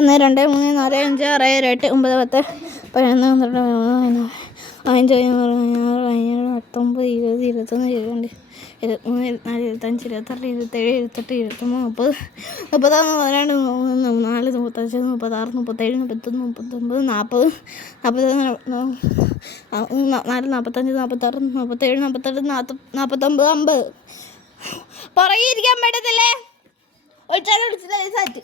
1 2 3 4 5 6 7 8 9 10 11 12 15 16 19 20 21 22 23 24 25 26 27 28 29 30 31 32 33 34 35 36 37 38 40 45 50 പുറകെ ഇരിക്കാൻ പറ്റത്തില്ലേ? ഒഴിച്ചാലും വിളിച്ചില്ല സാറ്റ്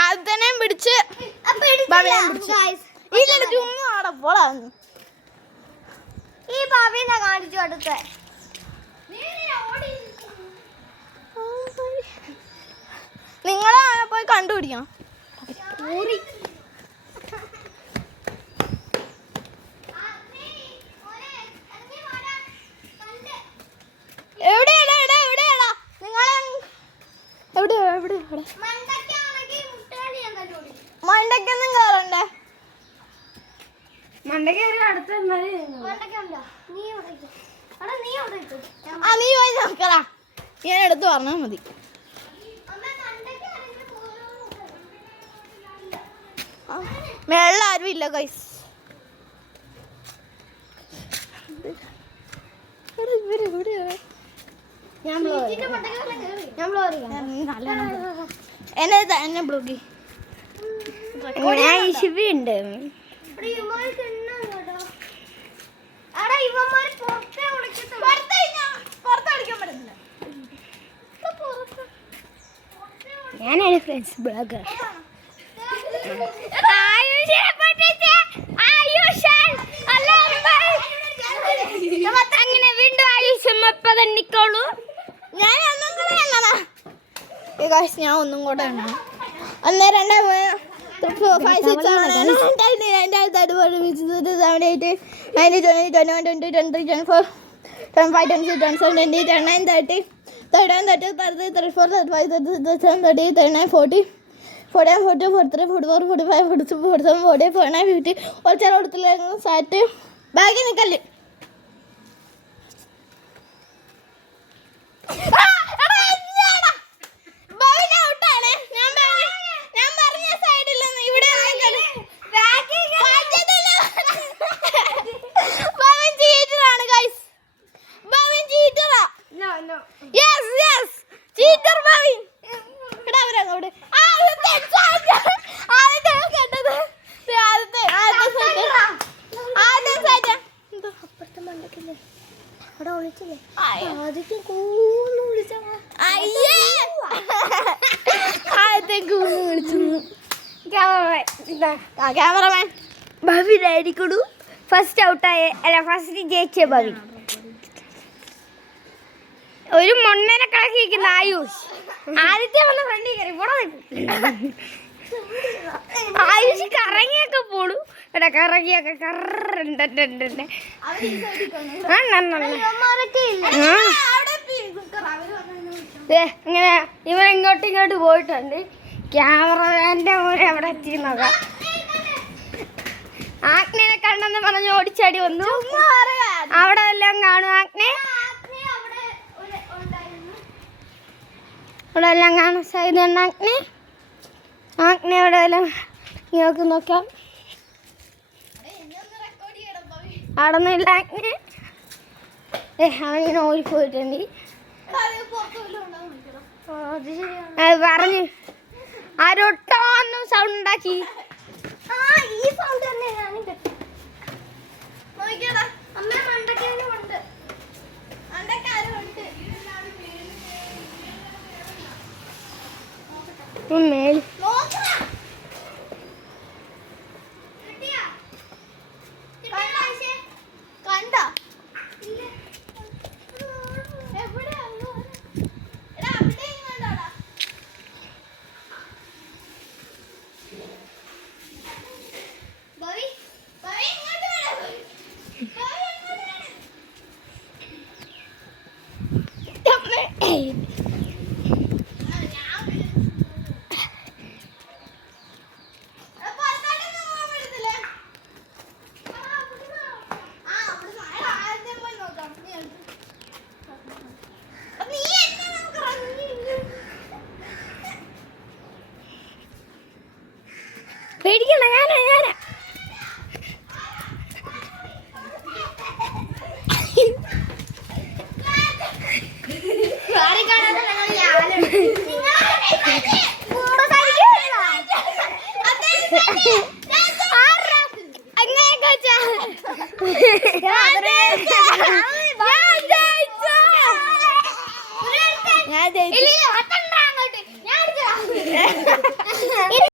ആദ്യനെ പിടിച്ച് ചുമ്മാ ആടെ പോളാന്ന് ഈ ഭാവിനെ കാണിച്ചു അടുത്ത നിങ്ങളെ പോയി കണ്ടുപിടിക്കണം. മണ്ടക്കൊന്നും കേറണ്ടേ? നീ പോയി നോക്കടാ, ഞാൻ എടുത്ത് പറഞ്ഞാൽ മതി. മേളിൽ ആരും ഇല്ല ഗൈസ്. എന്നെ ബ്ലോഗി ഉണ്ട്. ഞാനാണ് ഫ്രണ്ട്സ് ബ്ലോഗർ. അങ്ങനെ വീണ്ടും ആയുഷം എണ്ണിക്കോളൂ. ഞാൻ ഒന്നും കൂടെ 1 2 3 4 5 6 7 8 9 10 11 12 13 14 15 16 17 18 19 20 21 22 23 24 25 26 27 28 29 40 41 42 43 44 45 46 47 48 49 50 ഒരു ചില കൊടുത്തില്ല സാറ്റ് ബാഗി നിൽക്കല്ലേ. ക്യാമറമാൻ ഭവിനായിരിക്കണു ഫസ്റ്റ് ഔട്ടായ. അല്ല, ഫസ്റ്റ് ജയിച്ച ഭവി. ഒരു മൊണ്ണനെ കണക്കിരിക്കുന്ന ആയുഷ് ആദ്യത്തെ വന്ന ഫ്രണ്ടി കയറി ആയുഷ് കറങ്ങിയൊക്കെ പോണു. എടാ കറങ്ങിയൊക്കെ ഇങ്ങനെ ഇവൻ ഇങ്ങോട്ട് പോയിട്ടുണ്ട്. ക്യാമറമാൻ്റെ മോനെ അവിടെ എത്തി നോക്കാം. ആഗ്നേനെ കണ്ടെന്ന് പറഞ്ഞ് ഓടിച്ചാടി വന്നു. അവിടെ എല്ലാം കാണും. ആഗ്നെ ഇവിടെ എല്ലാം കാണാൻ സാധ്യതയുണ്ട്. ആഗ്നെ അവിടെ എല്ലാം നിങ്ങൾക്ക് നോക്കാം. അവിടെ ഒന്നുമില്ല. ആഗ്നെ അവനിങ്ങനെ ഓടിപ്പോയിട്ടുണ്ട്. പറഞ്ഞു ആരൊട്ടാന്നും സൗണ്ട് ഉണ്ടാക്കി. ഈ സൗണ്ട് തന്നെ ഞാനും കേട്ടു. അമ്മ മണ്ടക്കാരും ഉണ്ട്. മേൽ ഞാൻ